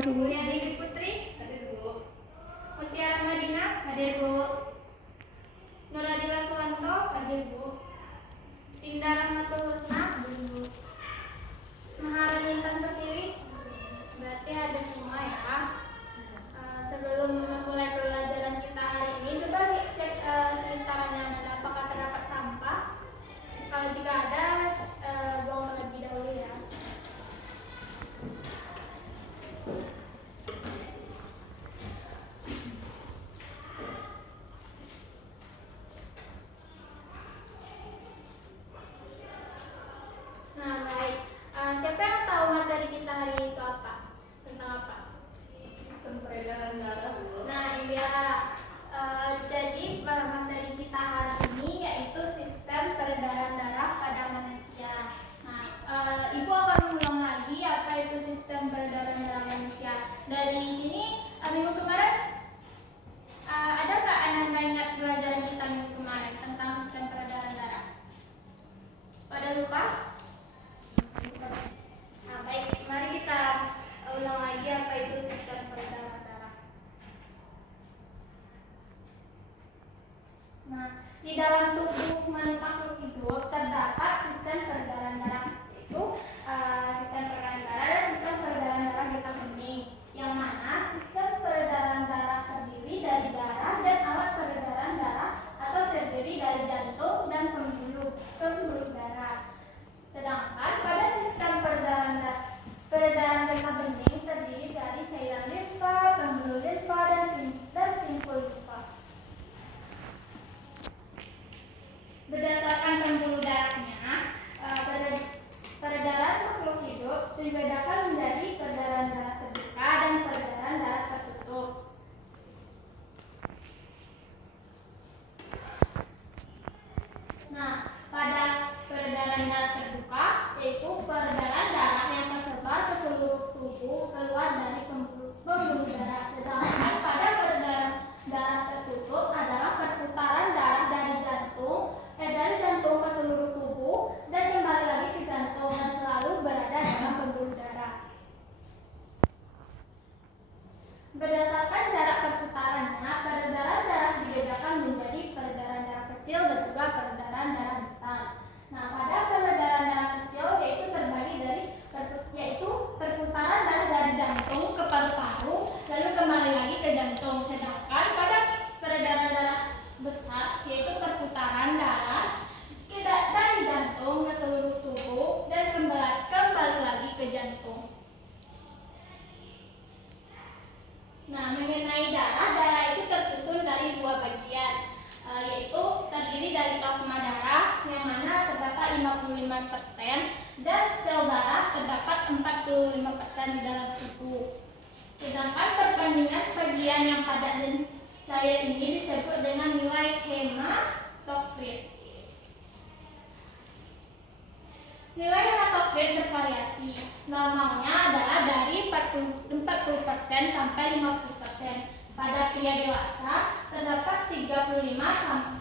Hadir, Bu. Mulia Dewi Putri. Hadir, Bu. Mutiara Madinah. Hadir, Bu. Nuradila Suwanto. Hadir, Bu. Dinda Rahmatul Husna. Hadir, Bu. Maharani Intan Pertiwi. Berarti hadir semua ya. Sebelum memulai pelajaran kita hari ini, coba cek sekitarannya ada apakah terdapat sampah. Kalau jika ada, buang terlebih dahulu ya. Nah, baik. Siapa yang tahu materi kita hari ini itu apa? Tentang apa? Sistem peredaran darah. Nah, iya. Jadi materi kita hari ini yaitu sistem peredaran darah pada manusia. Nah, Ibu akan mengulang lagi apa itu sistem peredaran darah manusia. Dari sini, minggu kemarin ada nggak Anda ingat pelajaran kita minggu kemarin tentang sistem peredaran darah? Pada lupa? Nah, baik, mari kita ulang lagi apa itu sistem peredaran darah. Nah, di dalam tubuh makhluk hidup terdapat sistem peredaran darah, yaitu sistem peredaran darah dan sistem peredaran darah getah bening, yang mana sistem peredaran darah terdiri dari darah dan alat peredaran darah atau terdiri dari jantung dan pembuluh darah. Sedangkan pada sistem peredaran getah bening terdiri dari cairan limfa, pembuluh limfa, dan simpul limfa. Berdasarkan pembuluh darahnya, peredaran makhluk hidup dibedakan menjadi peredaran darah terbuka dan peredaran darah tertutup. Nah, pada peredaran darah terbuka yaitu peredaran darah yang tersebar ke seluruh tubuh keluar dari pembuluh darah. Sedangkan pada peredaran darah tertutup adalah perputaran darah dari jantung ke seluruh tubuh dan kembali lagi ke jantung dan selalu berada dalam pembuluh darah. Berdasarkan jarak perputarannya, peredaran darah dibedakan menjadi peredaran darah kecil dan juga peredaran darah besar. Nah, pada peredaran darah kecil yaitu perputaran darah dari jantung ke paru-paru lalu kembali lagi ke jantung. Sedangkan pada peredaran darah besar yaitu perputaran darah dari jantung ke seluruh tubuh dan kembali lagi ke jantung. Nah, mengenai darah itu tersusun dari dua bagian, yaitu terdiri dari plasma darah yang mana terdapat 55% dan sel darah terdapat 45% di dalam tubuh. Sedangkan perbandingan bagian yang padat dan cair ini disebut dengan nilai hematokrit. Nilai hematokrit bervariasi. Normalnya adalah dari 40% sampai 50%. Pada pria dewasa terdapat 35%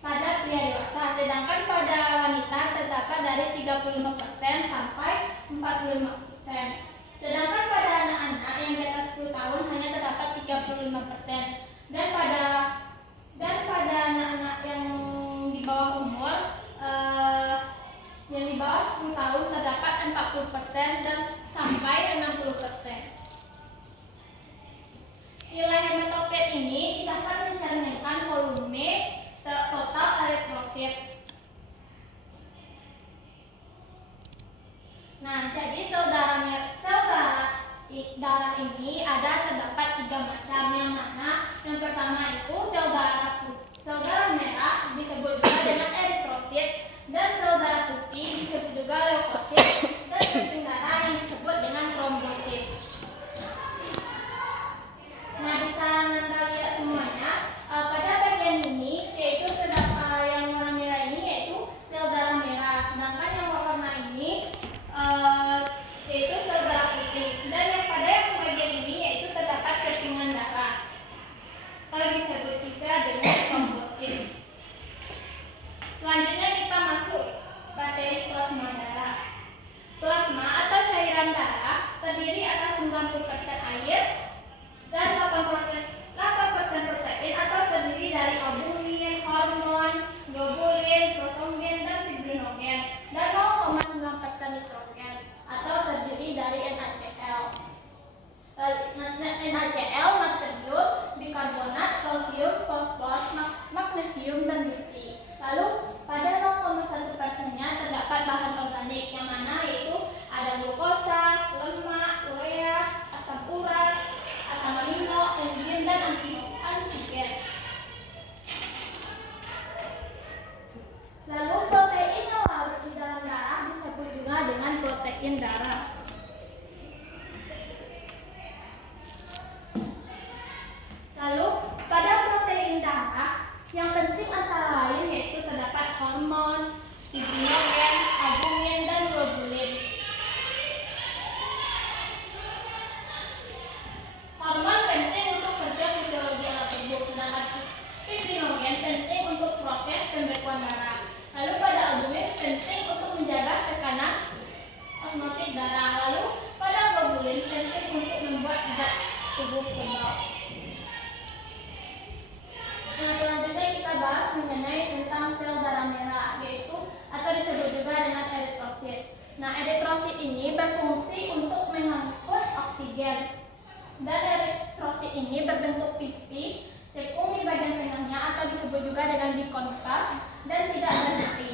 pada pria dewasa, sedangkan pada wanita terdapat dari 35% sampai 45%. Sedangkan pada anak-anak yang di atas 10 tahun hanya terdapat 35%. Dan pada anak-anak yang di bawah umur yang di bawah 10 tahun terdapat 40% dan sampai 60%. Nilai hematokrit ini dapat mencerminkan volume total eritrosit. Nah, jadi sel darah ini terdapat 3 macam, yang mana yang pertama itu sel darah merah disebut juga dengan eritrosit, dan sel darah putih disebut juga leukosit, dan puting darah yang disebut dengan trombosit. Nah, bisa Anda lihat semuanya pada bagian ini yaitu terdapat yang warna merah ini yaitu sel darah merah, sedangkan yang warna ini yaitu sel darah putih, dan yang bagian ini yaitu terdapat kepingan darah atau disebut juga dengan trombosit. Selanjutnya kita masuk materi plasma darah. Plasma atau cairan darah terdiri atas 90% di konkav dan tidak berhenti.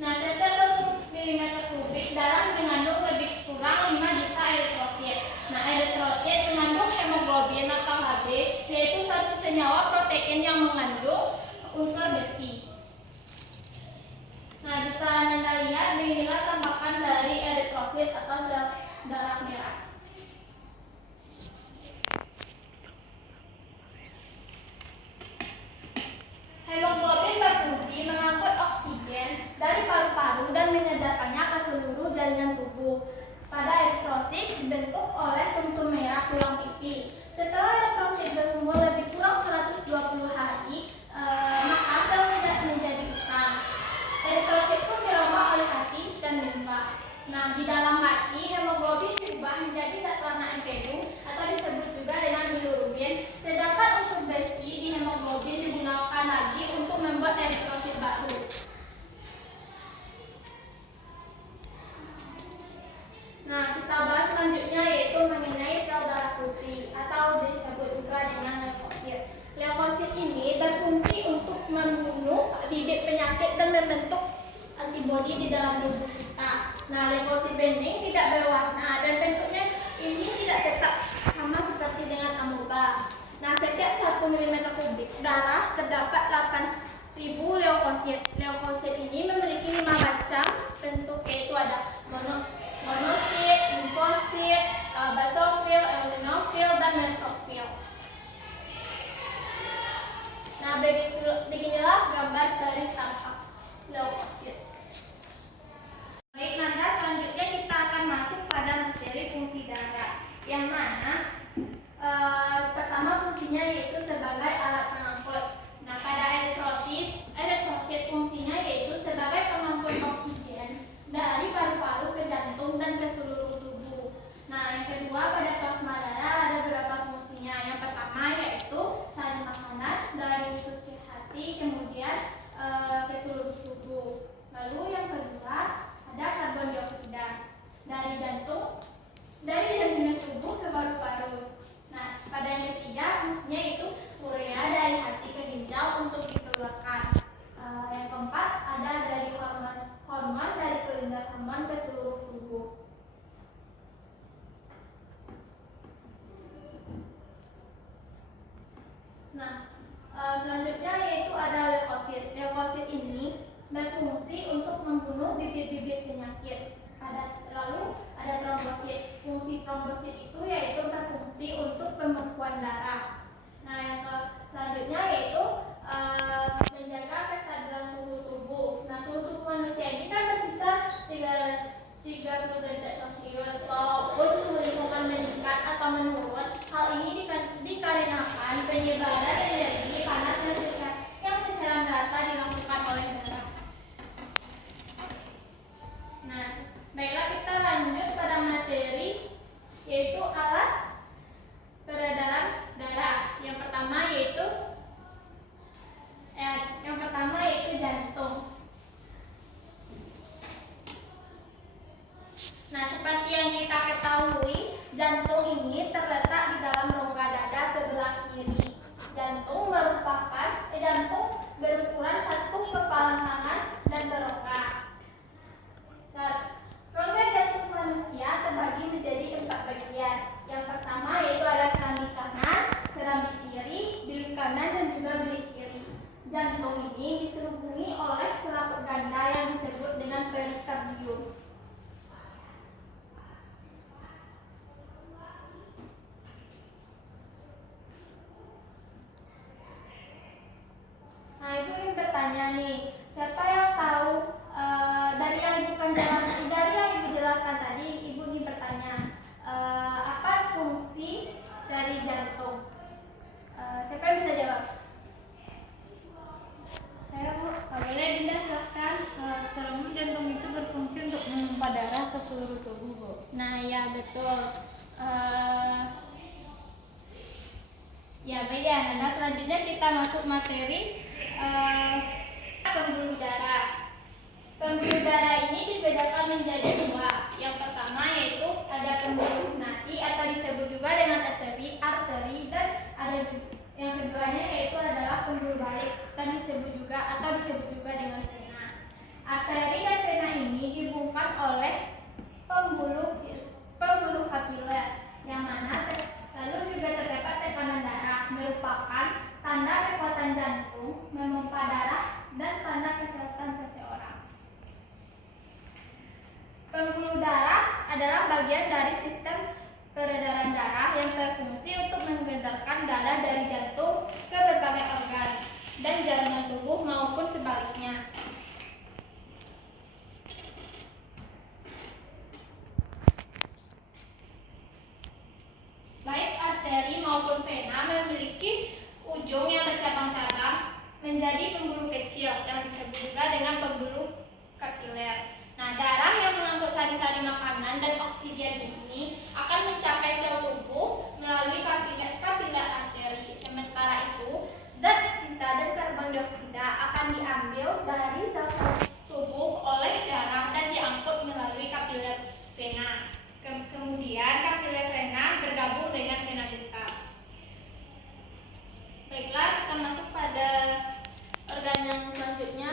Nah, setiap 1 mm3 darah mengandung lebih kurang 5 juta eritrosit. Nah, eritrosit mengandung hemoglobin atau Hb, yaitu satu senyawa protein yang mengandung unsur besi. Nah, bisa Anda lihat inilah tampakan dari eritrosit atau sel darah merah. Hemoglobin berfungsi mengangkut oksigen dari paru-paru dan menyedarkannya ke seluruh jaringan tubuh. Pada eritrosit dibentuk oleh sumsum merah tulang pipi. Setelah eritrosit berumur lebih kurang 120 hari, maka sel menjadi kusam. Eritrosit pun dirombak oleh hati dan limpa. Nah, di dalam hati hemoglobin berubah menjadi zat warna empedu atau disebut juga dengan bilirubin. Sedangkan unsur besi di hemoglobin digunakan lagi untuk membuat eritrosit baru. Nah, kita bahas selanjutnya yaitu mengenai sel darah putih atau disebut juga dengan leukosit. Leukosit ini berfungsi untuk membunuh bibit penyakit dan membentuk antibodi di dalam tubuh kita. Nah, leukosit bening tidak berwarna dan bentuknya ini tidak tetap sama seperti dengan amoeba. Nah, setiap 1 mm3 darah terdapat 8.000 leukosit. Leukosit ini memiliki 5 macam bentuk, yaitu ada monosit, limfosit, basofil, eosinofil, dan neutrofil. Nah, beginilah gambar dari tampak leukosit. Baik, Nanda, selanjutnya kita akan masuk pada materi fungsi darah, yang mana pertama fungsinya yaitu sebagai alat pengangkut. Nah, pada eritrosit fungsinya yaitu sebagai pengangkut oksigen dari paru-paru ke jantung dan ke seluruh tubuh. Nah, yang kedua pada plasma darah ada beberapa fungsinya. Yang pertama yaitu salin makanan dari usus ke hati, kemudian ke seluruh tubuh. Lalu yang kedua ada karbon dioksida dari jaringan tubuh ke paru-paru. Nah, pada yang ketiga fungsinya itu urea dari hati ke ginjal untuk dikeluarkan. Yang keempat ada dari hormon dari kelenjar hormon ke seluruh tubuh. Nah, selanjutnya yaitu ada leukosit. Leukosit ini berfungsi untuk membunuh bibit-bibit penyakit. Lalu ada trombosit. Fungsi trombosit itu yaitu berfungsi untuk pembekuan darah. Nah, yang selanjutnya yaitu menjaga kestabilan suhu tubuh. Nah, suhu tubuh manusia ini kan berkisar 30 derajat Celcius. Walaupun suhu lingkungan meningkat atau menurun, hal ini dikarenakan penyebaran energi panas yang secara merata dilakukan oleh darah. Nah, baiklah, kita lanjut pada materi yaitu alat peredaran darah. Yang pertama yaitu jantung. Nah, seperti yang kita ketahui, jantung ini terletak di dalam rongga dada sebelah kiri. Jantung berukuran satu kepalan tangan dan berongga. Nah, rongga jantung manusia terbagi menjadi 4 bagian. Yang pertama yaitu ada serambi kanan, serambi kiri, bilik kanan, dan juga bilik kiri. Jantung ini diselubungi oleh selaput ganda yang disebut dengan perikardium. Nah, Ibu ingin bertanya nih, siapa yang tahu dari yang Ibu jelaskan tadi, Ibu ingin bertanya apa fungsi dari jantung? Siapa yang bisa jawab? Saya, Bu. Boleh, Dinda, silahkan. Secara umum jantung itu berfungsi untuk memompa darah ke seluruh tubuh, Bu. Nah, ya betul. Ya baik ya. Nah, selanjutnya kita masuk materi pembuluh darah. Pembuluh darah ini dibedakan menjadi 2. Yang pertama yaitu ada pembuluh nadi atau disebut juga dengan arteri, dan ada yang keduanya yaitu adalah pembuluh balik dan disebut juga dengan vena. Arteri dan vena ini dihubungkan oleh pembuluh kapiler yang mana lalu juga terdapat tekanan darah, merupakan tanda kekuatan jantung, memompa darah, dan tanda kesehatan seseorang. Pembuluh darah adalah bagian dari sistem peredaran darah yang berfungsi untuk mengantarkan darah dari jantung ke berbagai organ dan jaringan tubuh maupun sebaliknya. Baik arteri maupun vena memiliki ujung yang bercabang-cabang menjadi pembuluh kecil yang disebut juga dengan pembuluh kapiler. Nah, darah yang mengangkut sari-sari makanan dan oksigen ini akan mencapai sel tubuh melalui kapiler arteri. Sementara itu, zat sisa dan karbon dioksida akan diambil dari sel-sel tubuh oleh darah dan diangkut melalui kapiler vena. Kemudian kapiler vena bergabung dengan vena besar. Baiklah, kita masuk pada organ yang selanjutnya,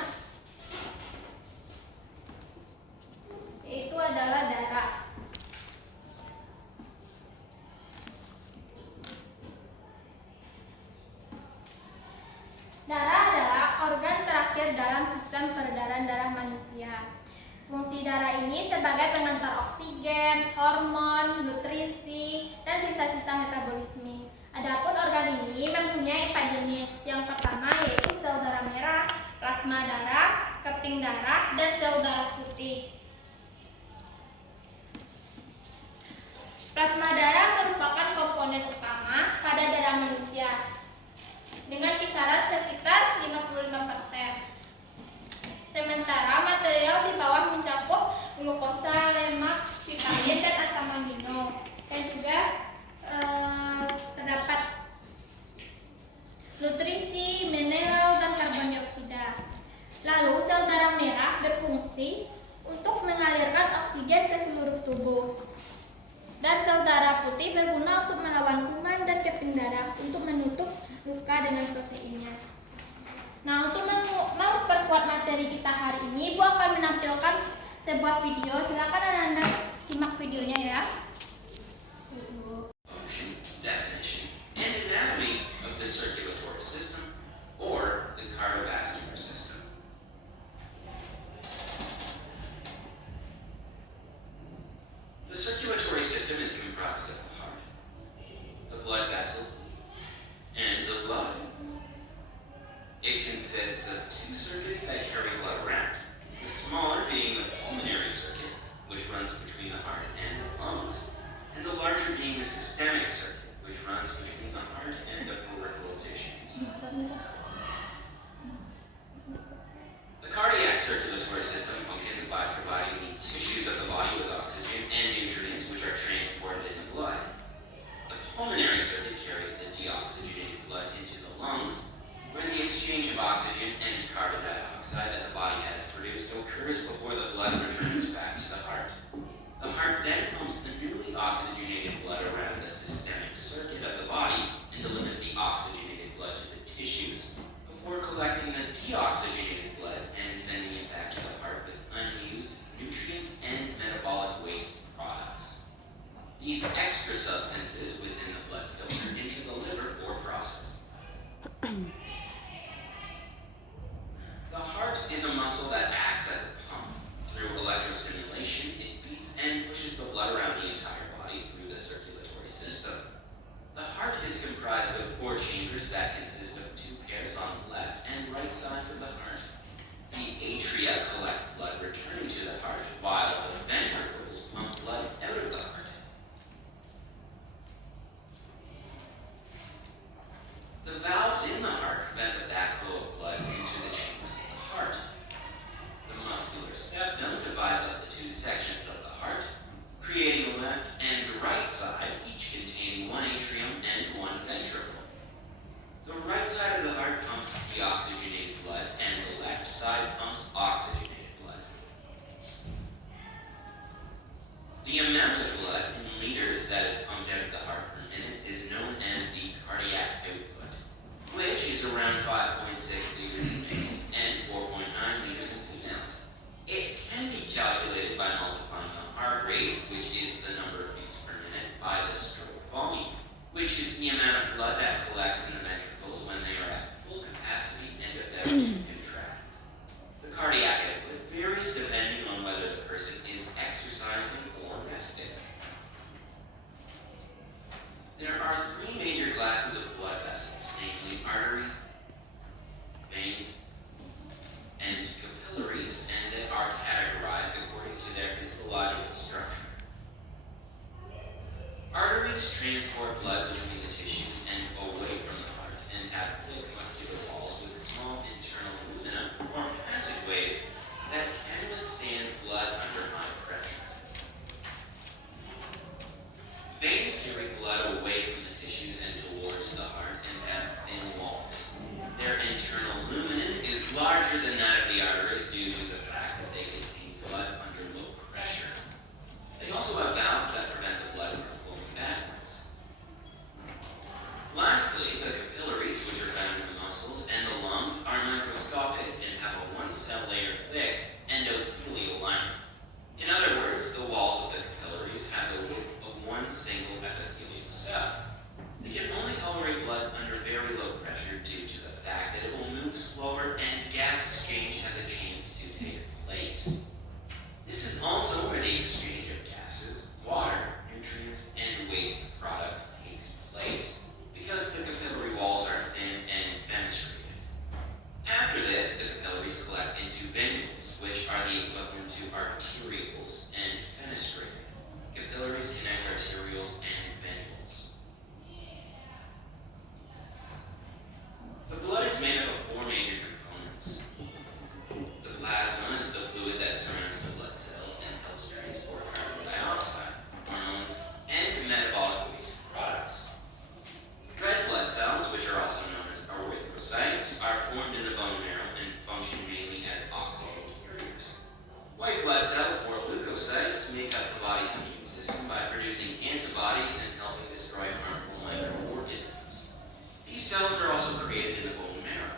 yaitu adalah darah. Darah adalah organ terakhir dalam sistem peredaran darah manusia. Fungsi darah ini sebagai pengantar oksigen, hormon, nutrisi, dan sisa-sisa metabolisme. Adapun organ ini mempunyai 4 jenis. Yang pertama yaitu sel darah merah, plasma darah, keping darah, dan sel darah putih. Plasma darah merupakan komponen utama pada darah manusia dengan kisaran sekitar 55%. Sementara material di bawah mencakup glukosa, lemak, vitamin, dan asam amino, dan juga terdapat nutrisi, mineral, dan karbon dioksida. Lalu sel darah merah berfungsi untuk mengalirkan oksigen ke seluruh tubuh. Dan sel darah putih berguna untuk melawan kuman dan keping darah untuk menutup luka dengan proteinnya. Nah, untuk memperkuat materi kita hari ini, Bu akan menampilkan sebuah video. Silakan Anda simak videonya ya. Definition and anatomy of the circulatory system or the cardiovascular system. The circulatory system is comprised of the heart, the blood vessels, and the blood. It consists of 2 circuits that carry blood around, the smaller being the pulmonary circuit, which runs between the heart and the lungs, and the larger being the systemic circuit, which runs between the heart and the peripheral tissues. The cardiac circulatory system functions by providing the tissues of the body with oxygen and nutrients which are transported in the blood. The pulmonary circuit carries the deoxygenated blood into the lungs, where the exchange of oxygen and carbon dioxide that the body has produced occurs before the blood returns back to the heart. The heart then pumps the newly oxygenated blood around the systemic circuit of the body and delivers the oxygenated blood to the tissues before collecting the deoxygenated blood and sending it back to the heart with unused nutrients and metabolic waste products. These extra substances within the blood filter into the liver for processing. The heart is a muscle that acts as a pump through electrostimulation which is the amount of blood that collects in the ventricles when they are at full capacity and about to contract. The cardiac output varies depending on whether the person is exercising or resting. There are three major classes of blood vessels, namely arteries, veins, and capillaries, and they are categorized according to their histological structure. Arteries transport blood between the tissues and away from the heart and have thick muscular walls with small internal lumina or passageways that can withstand blood under high pressure. Veins carry blood away from the tissues and towards the heart and have thin walls. Their internal lumen is larger than that of the arteries due to the fact that they contain blood under low pressure. They also have valves that prevent the blood from flowing backwards. Lastly, the capillaries, which are found in the muscles and the lungs, are microscopic and have a one-cell layer thick endothelial liner. In other words, the walls of the capillaries have the width of one single epithelial cell. They can only tolerate blood under very low pressure due to the fact that it will move slower and gas exchange has a chance to take place. This is also where the exchange of gases, water, nutrients, and waste products takes place, because the capillary walls are thin and fenestrated. After this, the capillaries collect into venules, which are the equivalent to arterioles and fenestrated. Capillaries connect arterioles and venules. The blood is made up of four major components. The plasma is the fluid that surrounds the blood cells and helps transport carbon dioxide, hormones, and metabolic waste products. Red blood cells, which are also known as erythrocytes, are formed in the bone marrow and function mainly as oxygen carriers. White blood cells, or leukocytes, make up the body's immune system by producing antibodies and helping destroy harmful microorganisms. These cells are also created in the bone marrow.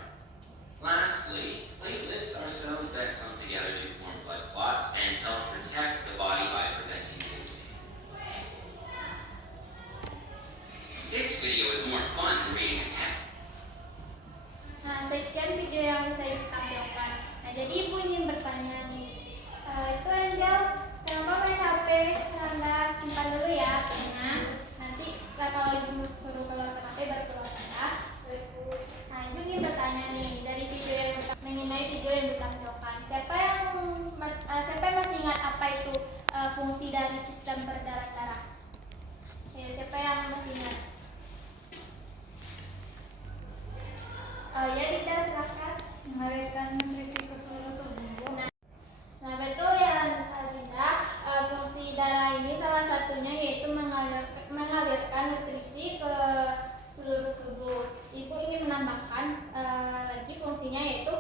Lastly, platelets are cells that come together to form blood clots and help protect the body by preventing bleeding. This video is more fun than reading a text. Nah, sekian video yang saya tampilkan. Nah, jadi ibu ingin bertanya nih, itu Angel, kenapa main HP? Anda simpan dulu ya, karena nanti setelah kalau ibu suruh keluarkan HP baru keluarkan ya. Nah, ibu ingin bertanya nih dari video yang mengenai video yang ditampilkan. Siapa yang masih ingat apa itu fungsi dari sistem peredaran darah? Ya, siapa yang masih ingat? Ya, Rida, silahkan. Mengalirkan nutrisi ke seluruh tubuh. Nah, betul ya, Rida. Fungsi darah ini salah satunya yaitu mengalirkan nutrisi ke seluruh tubuh. Ibu ingin menambahkan lagi fungsinya yaitu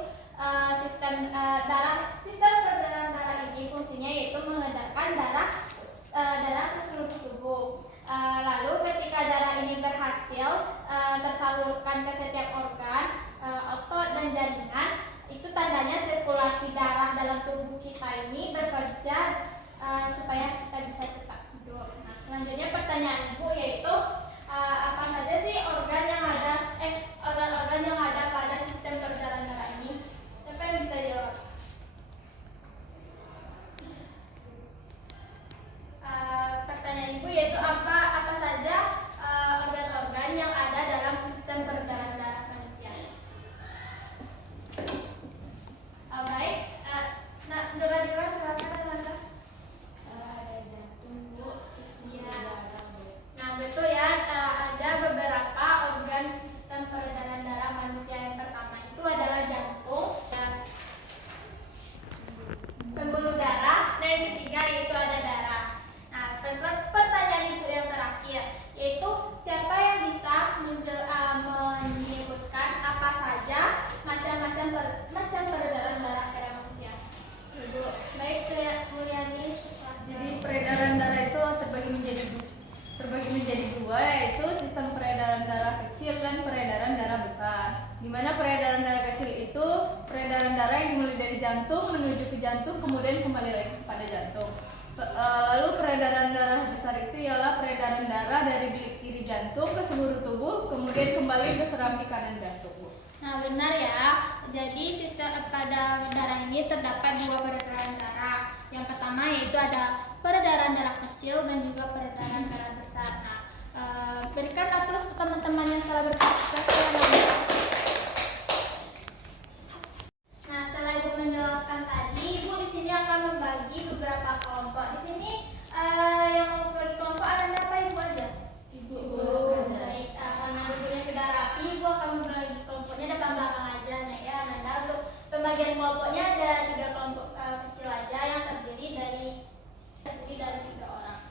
sistem peredaran darah ini fungsinya yaitu mengedarkan darah ke seluruh tubuh. Lalu ketika darah ini berhasil tersalurkan ke setiap organ, otot dan jaringan, itu tandanya sirkulasi darah dalam tubuh kita ini bekerja supaya kita bisa tetap hidup. Nah, selanjutnya pertanyaan ibu yaitu apa saja sih organ-organ yang ada pada sistem peredaran darah ini? Siapa yang bisa jawab? Pertanyaan ibu yaitu apa saja organ-organ yang ada dalam sistem peredaran darah manusia. Baik, Nura silakan Nanda. Ada jantung, Bu. Iya. Nah, betul ya, ada beberapa organ sistem peredaran darah manusia. Yang pertama itu adalah jantung, pembuluh darah, dan yang ketiga yaitu ada darah. Nah, pertanyaan ibu yang terakhir yaitu siapa yang bisa menyebutkan apa saja macam peredaran darah pada manusia? Ibu, baik, saya Mulyani. Jadi peredaran darah itu terbagi menjadi dua, yaitu sistem peredaran darah kecil dan peredaran darah besar. Di mana peredaran darah kecil itu peredaran darah yang dimulai dari jantung menuju ke jantung kemudian kembali lagi kepada jantung. Lalu peredaran darah besar itu ialah peredaran darah dari bilik kiri jantung ke seluruh tubuh, kemudian kembali ke serambi kanan jantung, Bu. Nah, benar ya. Jadi sistem pada darah ini terdapat dua peredaran darah. Yang pertama yaitu ada peredaran darah kecil dan juga peredaran darah besar. Nah, berikan aplaus ke teman-teman yang telah berpartisipasi. Nah, setelah Ibu menjelaskan tadi, Ibu di sini akan membagi beberapa kelompok. Di sini yang membagi kelompok ada apa Ibu aja? Ibu. Baik, karena Ibunya sudah rapi, Ibu akan membagi kelompoknya depan belakang aja, nah ya. Nah, untuk pembagian kelompoknya ada 3 kelompok kecil aja yang terdiri dari 3 orang.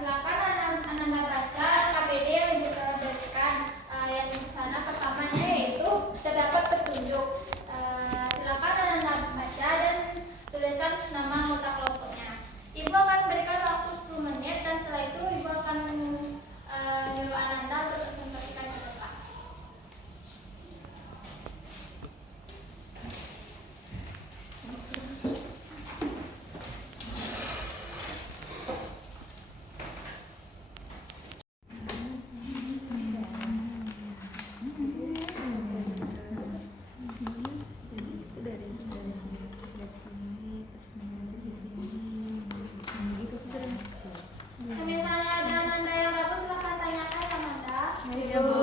Silakan anak-anak baca KBD yang Ibu berikan. Yang di sana pertamanya yaitu terdapat petunjuk. Silakan anak-anak baca dan tuliskan nama anggota kelompoknya. Ibu akan berikan waktu 10 menit dan setelah itu Ibu akan menyuruh Ananda untuk presentasikan ke depan. Misalnya ada Ananda yang bagus, silakan tanyakan sama Ananda. Iya, Bu.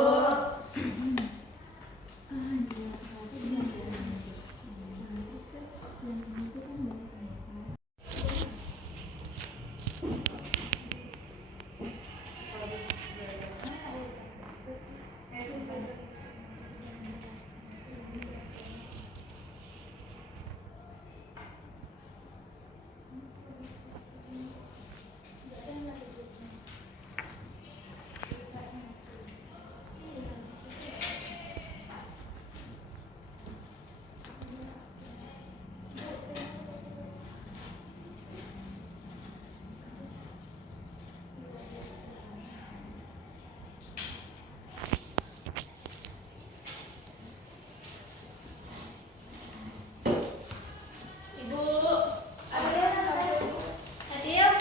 Adil,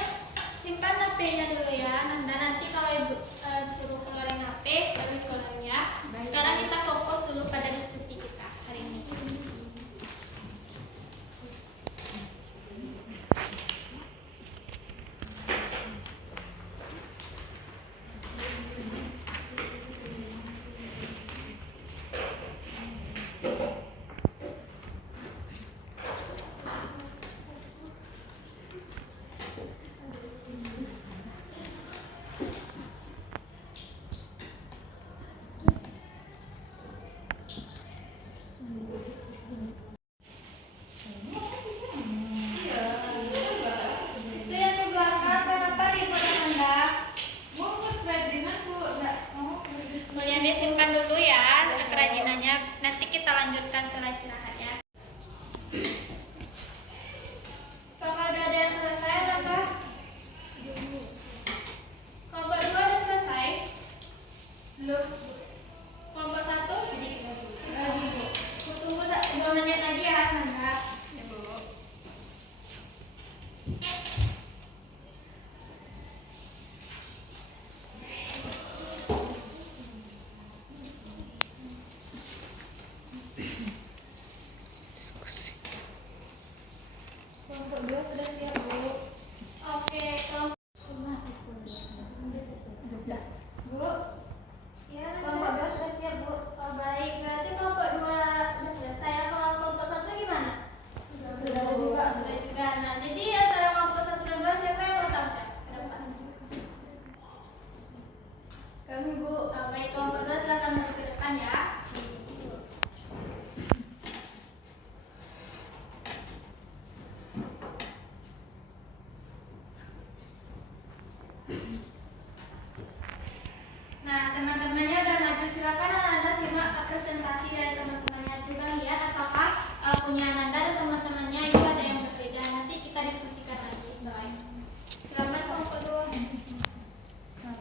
simpan HP-nya dulu ya. Nah, nanti kalau Ibu disuruh keluarin HP, baru dikeluarin ya. Sekarang kita fokus dulu pada diskusi kita hari ini. Itu yang di belakang, kenapa ribut Ananda? Kemudian disimpan dulu ya kerajinannya. Nanti kita lanjutkan setelah istirahat ya. Kakak udah ada yang selesai, kakak? Kelompok 2 udah selesai? Belum. Kelompok 1 sedikit lagi. Bu tunggu 2 menit lagi ya, Ananda. Ya, Bu. Kelompok 2 sudah siap, Bu. Oke, kelompok Bu. ya, Kelompok 2 sudah siap, Bu. Oh, baik, berarti kelompok 2 sudah selesai ya. Kalau kelompok 1 gimana? Sudah juga. Sudah juga. Nah, jadi antara kelompok 1 dan 2 siapa yang mau tahu? Ke depan. Kami, Bu. Baik, kelompok 2 silakan masuk ke depan ya. Nah, teman-temannya udah maju, silakan Ananda simak presentasi dari teman-temannya. Coba lihat apakah punya Ananda dan teman-temannya itu ada yang berbeda. Nanti kita diskusikan lagi setelah ini. Silakan kelompok 2.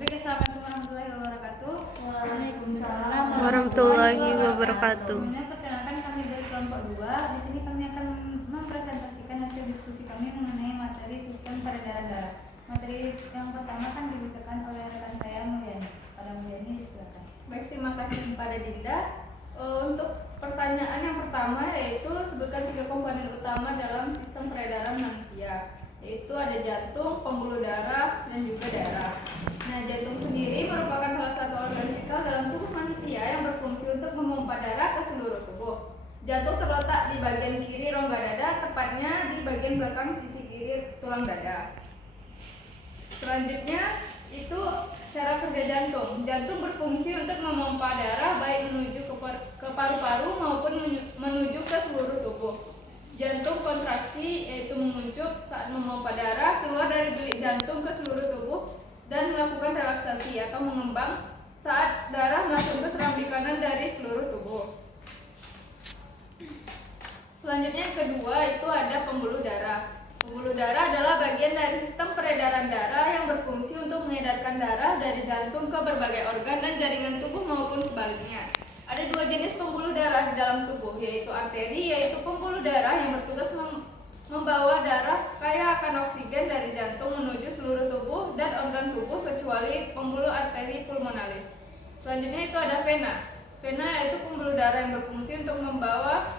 Assalamualaikum warahmatullahi wabarakatuh. Waalaikumsalam warahmatullahi wabarakatuh. Perkenalkan kami dari kelompok 2. Di sini kami akan mempresentasikan hasil diskusi kami mengenai materi sistem peredaran darah. Materi yang pertama kan dibacakan oleh rekan saya Mulyani. Pada Mulyani silakan. Baik, terima kasih kepada Dinda. Untuk pertanyaan yang pertama yaitu sebutkan 3 komponen utama dalam sistem peredaran manusia, yaitu ada jantung, pembuluh darah, dan juga darah. Nah, jantung sendiri merupakan salah satu organ vital dalam tubuh manusia yang berfungsi untuk memompa darah ke seluruh tubuh. Jantung terletak di bagian kiri rongga dada, tepatnya di bagian belakang sisi kiri tulang dada. Selanjutnya itu cara kerja jantung. Jantung berfungsi untuk memompa darah baik menuju ke paru-paru maupun menuju ke seluruh tubuh. Jantung kontraksi yaitu menguncup saat memompa darah keluar dari bilik jantung ke seluruh tubuh dan melakukan relaksasi atau mengembang saat darah masuk ke serambi kanan dari seluruh tubuh. Selanjutnya yang kedua itu ada pembuluh darah. Pembuluh darah adalah bagian dari sistem peredaran darah yang berfungsi untuk mengedarkan darah dari jantung ke berbagai organ dan jaringan tubuh maupun sebaliknya. Ada 2 jenis pembuluh darah di dalam tubuh, yaitu arteri, yaitu pembuluh darah yang bertugas membawa darah kaya akan oksigen dari jantung menuju seluruh tubuh dan organ tubuh kecuali pembuluh arteri pulmonalis. Selanjutnya itu ada vena. Vena yaitu pembuluh darah yang berfungsi untuk membawa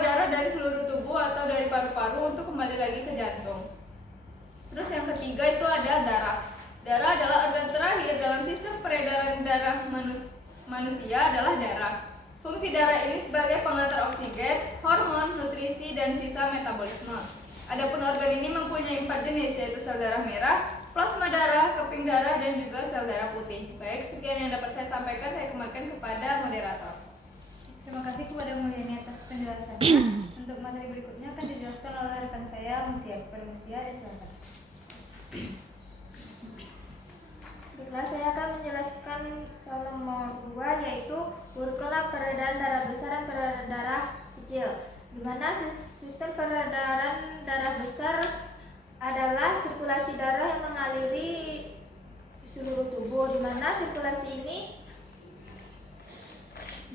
darah dari seluruh tubuh atau dari paru-paru untuk kembali lagi ke jantung. Terus yang ketiga itu ada darah. Darah adalah organ terakhir dalam sistem peredaran darah manusia adalah darah. Fungsi darah ini sebagai pengantar oksigen, hormon, nutrisi, dan sisa metabolisme. Adapun organ ini mempunyai 4 jenis, yaitu sel darah merah, plasma darah, keping darah, dan juga sel darah putih. Baik, sekian yang dapat saya sampaikan. Saya kembalikan kepada moderator. Terima kasih kepada Mulyani atas penjelasannya. Untuk materi berikutnya akan dijelaskan oleh rekan saya Mutia. Kepada Mutia, silakan. Baiklah, saya akan menjelaskan soal nomor 2, yaitu urutan peredaran darah besar dan peredaran darah kecil. Di mana sistem peredaran darah besar adalah sirkulasi darah yang mengaliri seluruh tubuh, di mana sirkulasi ini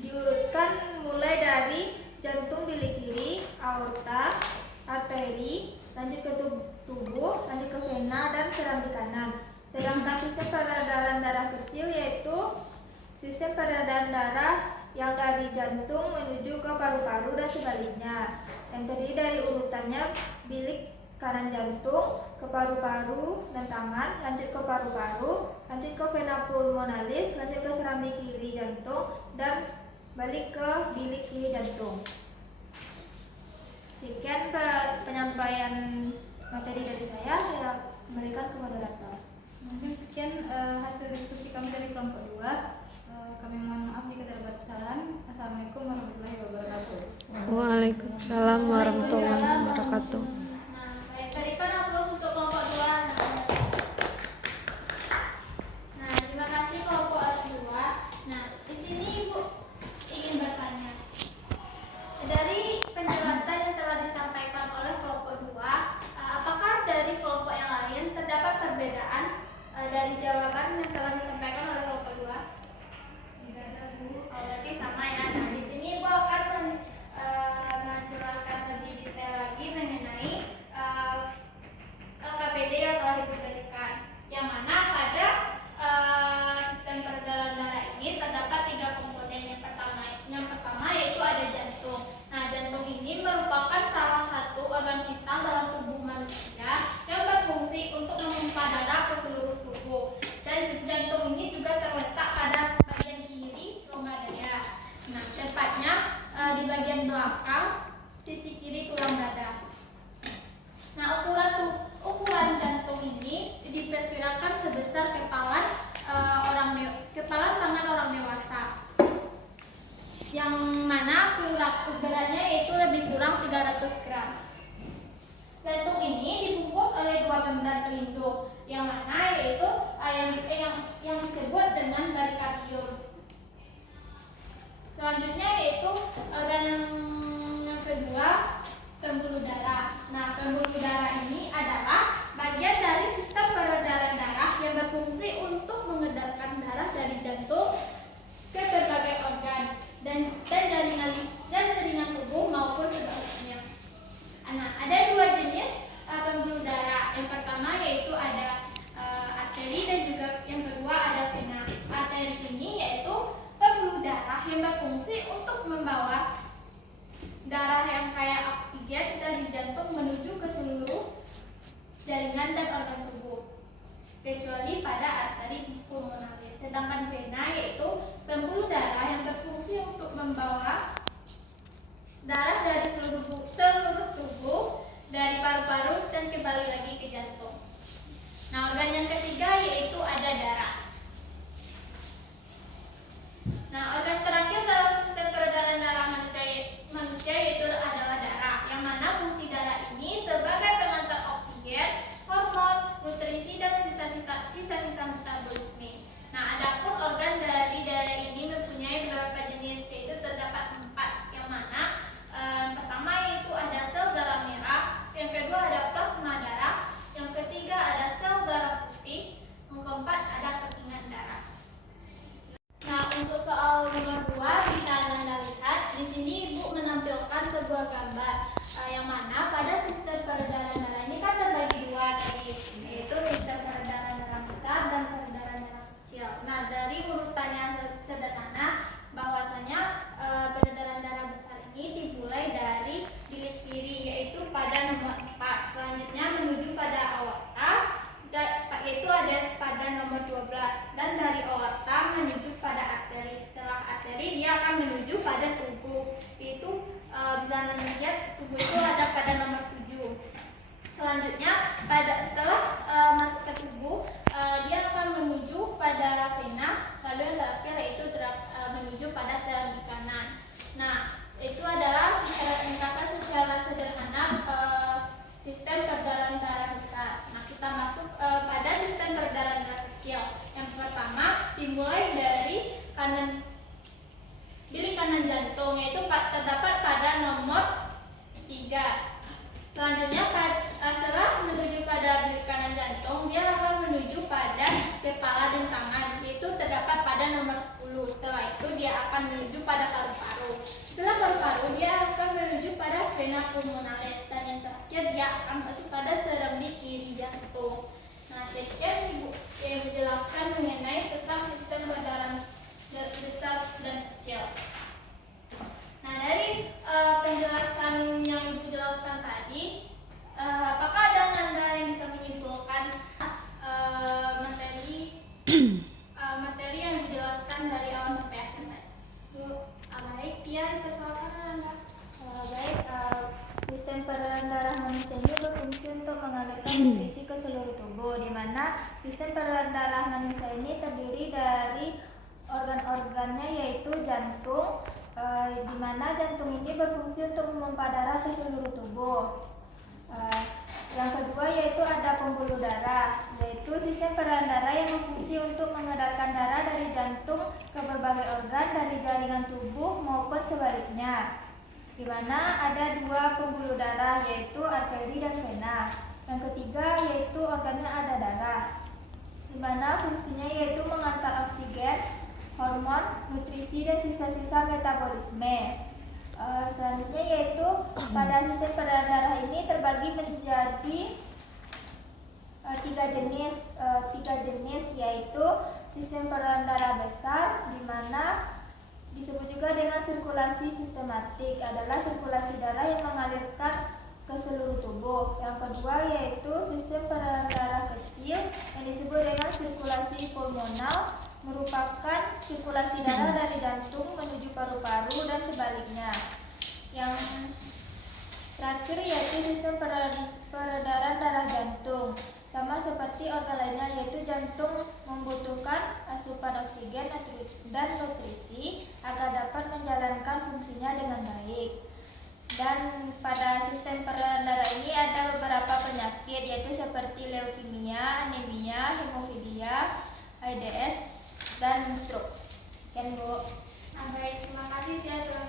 diurutkan mulai dari jantung bilik kiri, aorta, arteri, lanjut ke tubuh, lanjut ke vena dan serambi kanan. Sedangkan sistem peredaran darah kecil yaitu sistem peredaran darah yang dari jantung menuju ke paru-paru dan sebaliknya, yang terdiri dari urutannya bilik kanan jantung, ke paru-paru dan tangan, lanjut ke paru-paru, lanjut ke vena pulmonalis, lanjut ke serambi kiri jantung, dan balik ke bilik kiri jantung. Sekian penyampaian materi dari saya kembalikan ke moderator. Mungkin sekian hasil diskusi kami dari kelompok 2. Kami mohon maaf jika terdapat kesalahan. Assalamualaikum warahmatullahi wabarakatuh. Waalaikumsalam warahmatullahi wabarakatuh. Nah, baik, berikan aplaus untuk kelompok 2. Nah, terima kasih kelompok 2. Nah, di sini Ibu ingin bertanya. Dari penjelasan yang telah disampaikan oleh kelompok 2, apakah dari kelompok yang lain terdapat perbedaan dari jawaban yang telah disampaikan oleh kelompok 2? Tidak ada, Bu. Oh, berarti sama ya. Nah, di sini Ibu akan menjelaskan lebih detail lagi mengenai LKPD yang telah diberikan, yang mana pada sistem peredaran darah ini terdapat 3 komponen. Yang pertama yaitu ada jantung. Nah, jantung ini merupakan salah satu organ vital dalam tubuh manusia yang berfungsi untuk memompa darah ke seluruh tubuh. Dan jantung ini juga terletak pada bagian kiri rongga dada. Nah, tepatnya di bagian belakang sisi kiri tulang dada. Nah, ukuran jantung ini diperkirakan sebesar kepalan tangan orang dewasa, yang mana beratnya yaitu lebih kurang 300 gram. Jantung ini dibungkus oleh 2 membran pelindung, yang mana yaitu yang disebut dengan perikardium. Selanjutnya yaitu organ yang kedua, pembuluh darah. Nah, pembuluh darah ini adalah bagian dari sistem peredaran darah yang berfungsi untuk mengedarkan darah dari jantung darah yang kaya oksigen dari jantung menuju ke seluruh jaringan dan organ tubuh, kecuali pada arteri pulmonalis. Sedangkan vena yaitu pembuluh darah yang berfungsi untuk membawa darah dari seluruh tubuh, dari paru-paru dan kembali lagi ke jantung. Nah, organ yang ketiga yaitu ada darah. Nah, organ terakhir dalam sistem peredaran darah manusia yaitu adalah darah, yang mana fungsi darah ini sebagai pengantar oksigen, hormon, nutrisi, dan sisa-sisa metabolisme. Nah, adapun organ dari darah ini mempunyai beberapa jenis, yaitu terdapat 4, yang mana pertama yaitu ada sel darah merah, yang kedua ada plasma darah, yang ketiga ada sel darah putih, yang keempat ada keringat darah. Nah, untuk soal nomor 2 bisa Anda lihat di sini Ibu menampilkan sebuah gambar yang mana pada sistem peredaran darah ini kan terbagi 2 tadi, yaitu sistem peredaran darah besar dan peredaran darah kecil. Nah, dari urutan yang sederhana bahwasanya peredaran darah besar ini dimulai dari bilik kiri yaitu pada nomor 4, selanjutnya menuju pada aorta yaitu ada pada nomor 12, dan dari aorta menuju pada arteri. Setelah arteri dia akan menuju pada tubuh, itu bisa Anda lihat tubuh itu ada pada nomor 7. Selanjutnya setelah masuk ke tubuh dia akan menuju pada vena, lalu yang terakhir yaitu menuju pada sel di kanan. Nah, itu adalah secara ringkasan secara sederhana sistem peredaran darah besar. Nah, kita masuk pada sistem peredaran darah kecil. Yang pertama dimulai dari bilik kanan jantung, yaitu terdapat pada nomor 3. Selanjutnya setelah menuju pada bilik kanan jantung, dia akan menuju pada kepala dan tangan, yaitu terdapat pada nomor 10. Setelah itu dia akan menuju pada paru-paru. Setelah paru-paru dia akan menuju pada vena pulmonalis, dan yang terakhir dia akan masuk pada serambi kiri jantung. Nah, sekian Ibu yang menjelaskan mengenai tentang sistem peredaran besar dan kecil. Nah, dari penjelasan yang Ibu jelaskan tadi, apakah ada Anda yang bisa menyimpulkan materi yang dijelaskan dari awal sampai akhir? Baik, Tia, persilakan Anda. Baik, sistem peredaran darah manusia ini berfungsi untuk mengalirkan nutrisi ke seluruh tubuh, di mana sistem peredaran darah manusia ini terdiri dari organ-organnya yaitu jantung, di mana jantung ini berfungsi untuk memompa darah ke seluruh tubuh. Yang kedua yaitu ada pembuluh darah, yaitu sistem peredaran darah yang berfungsi untuk mengedarkan darah dari jantung ke berbagai organ dari jaringan tubuh maupun sebaliknya, di mana ada 2 pembuluh darah yaitu arteri dan vena. Yang ketiga yaitu organnya ada darah, di mana fungsinya yaitu mengantar oksigen, hormon, nutrisi, dan sisa-sisa metabolisme. Selanjutnya yaitu pada sistem peredaran darah ini terbagi menjadi 3 jenis, yaitu sistem peredaran darah besar, di mana disebut juga dengan sirkulasi sistematik, adalah sirkulasi darah yang mengalirkan ke seluruh tubuh. Yang kedua yaitu sistem peredaran darah kecil yang disebut dengan sirkulasi pulmonal, merupakan sirkulasi darah dari jantung menuju paru-paru dan sebaliknya. Yang terakhir yaitu sistem peredaran darah jantung, sama seperti organ lainnya, yaitu jantung membutuhkan asupan oksigen dan nutrisi agar dapat menjalankan fungsinya dengan baik. Dan pada sistem peredaran darah ini ada beberapa penyakit, yaitu seperti leukemia, anemia, hemofilia, AIDS, dan stroke. Kan Bu? Baik, terima kasih telah